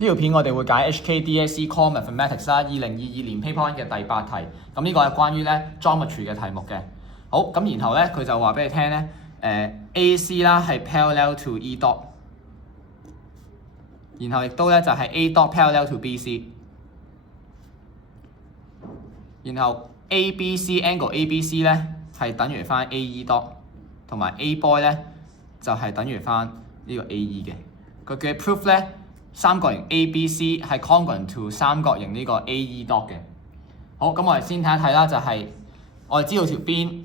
呢條片我哋會解 HKDSE Core Mathematics 啦，2022年 Paper 1嘅第8題。咁呢個係關於咧 Geometry 嘅題目嘅。好，咁然後咧佢就話俾你聽咧，AC 啦係 parallel to E dot， 然後亦都咧就係 A dot parallel to BC， 然後 ABC angle ABC 咧係等於翻 AE dot， 同埋 A boy 咧就係等於翻呢個 AE 嘅。佢嘅 proof 咧，三角形 ABC 係 congruent to 三角形呢個 AE dot 嘅。好，咁我哋先睇一睇啦，就係我哋知道條邊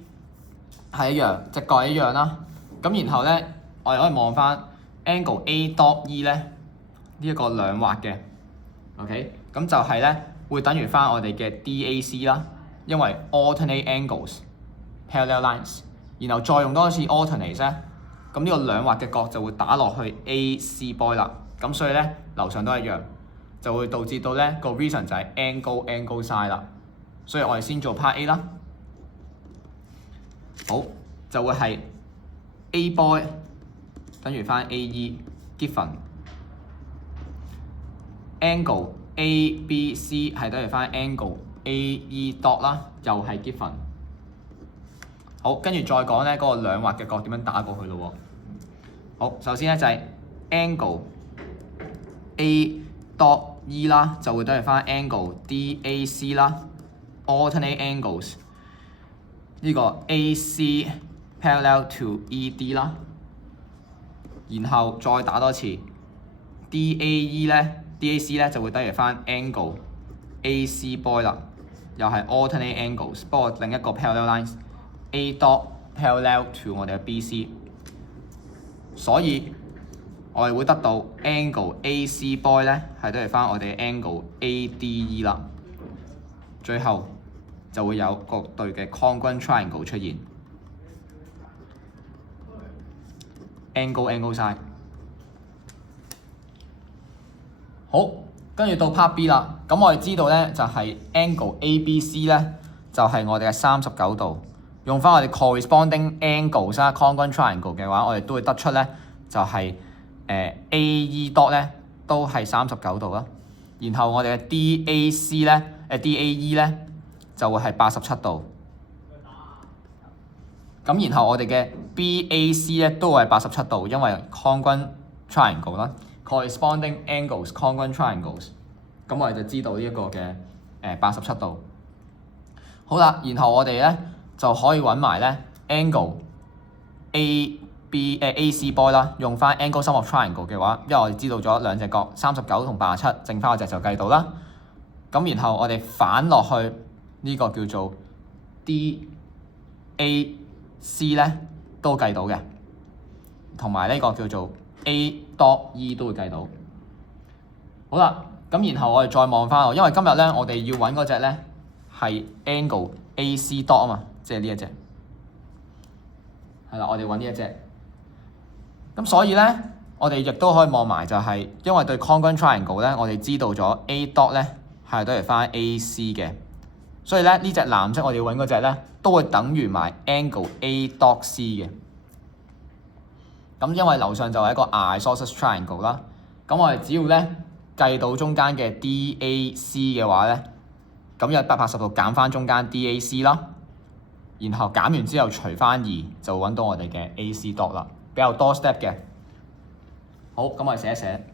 係一樣，直角一樣啦。咁然後咧，我哋可以望翻 angle A dot E 咧呢一個兩畫嘅 ，OK， 咁就係咧會等於翻我哋嘅 DAC 啦，因為 alternate angles parallel lines， 然後再用多一次 alternate 咧，咁呢個兩畫嘅角就會打落去 AC boy 啦。咁所以咧樓上都一樣，就會導致到咧個 reason 就係 angle side 啦。所以我哋先做 part A 啦。好，就會係 A boy 等於翻 AE given angle ABC 係等於翻 angle AE dot 啦，又係 given。好，跟住再講咧嗰個兩畫嘅角點樣打過去咯喎。好，首先咧就係 angle A dot E 啦，就會等於翻 angle DAC 啦 ，alternate angles 呢個 AC parallel to ED 啦，然後再打多次 DAE 咧 ，DAC 咧就會等於翻 angle AC boy 啦，又係 alternate angles， 不過另一個 parallel lines A dot parallel to 我哋嘅 BC， 所以我哋會得到 angle AC boy 咧係等於翻我哋 angle ADE 啦，最後就會有各對嘅 congruent triangle 出現 angle side。好，跟住到 part B 啦，咁我哋知道咧就係 angle ABC 咧就係我哋嘅39度，用翻我哋 corresponding angles 啦 congruent triangle 嘅話，我哋都會得出咧就係AE dot 咧都係39度啦，然後我哋嘅 DAC 咧DAE 咧就會係87度，咁然後我哋嘅 BAC 咧都會係87度，因為 congruent triangle 啦 corresponding angles congruent triangles， 咁我哋就知道呢一個嘅87度。好啦，然後我哋咧就可以揾埋咧 angle AC boy 啦，用翻 angle sum of triangle 嘅話，因為我哋知道咗兩隻角39同87，剩翻嗰隻就計到啦。咁然後我哋反落去呢個叫做 DAC 咧都計到嘅，同埋呢個叫做 A dot E 都會計到。好啦，咁然後我哋再望翻，因為今日咧我哋要揾嗰隻咧係 angle AC dot 啊嘛，即係呢一隻，係啦，我哋揾呢一隻。咁所以咧，我哋亦都可以望埋就係，因為對 congruent triangle 咧，我哋知道咗 A dot 咧係等於翻 AC 嘅，所以咧呢隻藍色我哋要揾嗰隻咧都會等於埋 angle A dot C 嘅。咁因為樓上就係一個 isosceles triangle 啦，咁我哋只要咧計到中間嘅 DAC 嘅話咧，咁180度減翻中間 DAC 啦，然後減完之後除翻2，就揾到我哋嘅 AC dot 啦。比較多 step 嘅。好，咁我哋寫一寫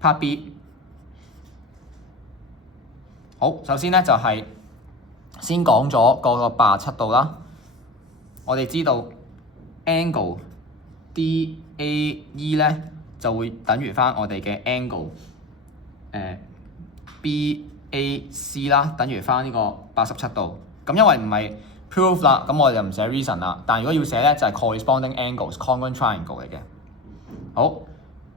part B。好，首先咧就係先講咗個87度啦。我哋知道 angle DAE 咧就會等於翻我哋嘅 angle BAC 啦，等於翻呢個87度。咁因為唔係proof 啦，咁我哋就唔寫 reason 啦。但如果要寫咧，就係 corresponding angles congruent triangle 嚟嘅。好，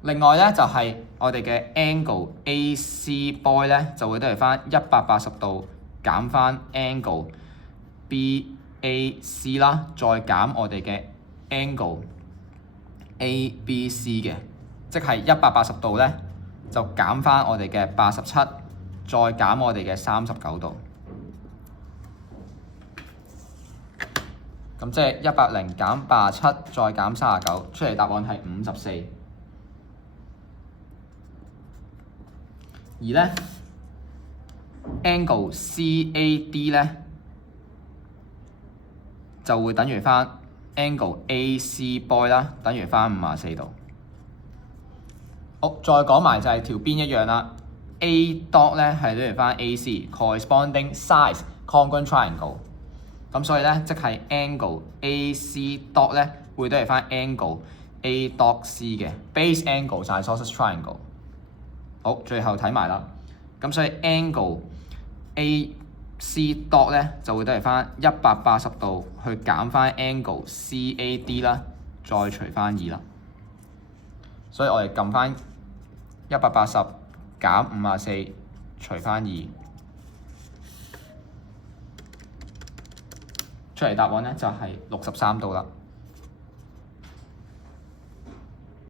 另外咧就係我哋嘅 angle AC boy 咧，就會等於翻180度減翻 angle BAC 啦，再減我哋嘅 angle ABC 嘅，即係180度咧就減翻我哋嘅87，再減我哋嘅39度。咁即係180減87再減39，出嚟答案係54。而咧 angle CAD 咧就會等於翻 angle AC boy 啦，等於翻54度。好，再講埋就係條邊一樣啦。A dot 咧係等於翻 AC corresponding size congruent triangle。咁所以咧即係 angle AC dot 咧會等於翻 angle A dot C 嘅 base angle 就係 isosceles triangle。好，最後睇埋啦。咁所以 angle AC dot 咧就會等於翻180度去減翻 angle CAD 啦，再除翻2啦。所以我哋撳翻180減54除翻2，出嚟答案咧就係63度啦。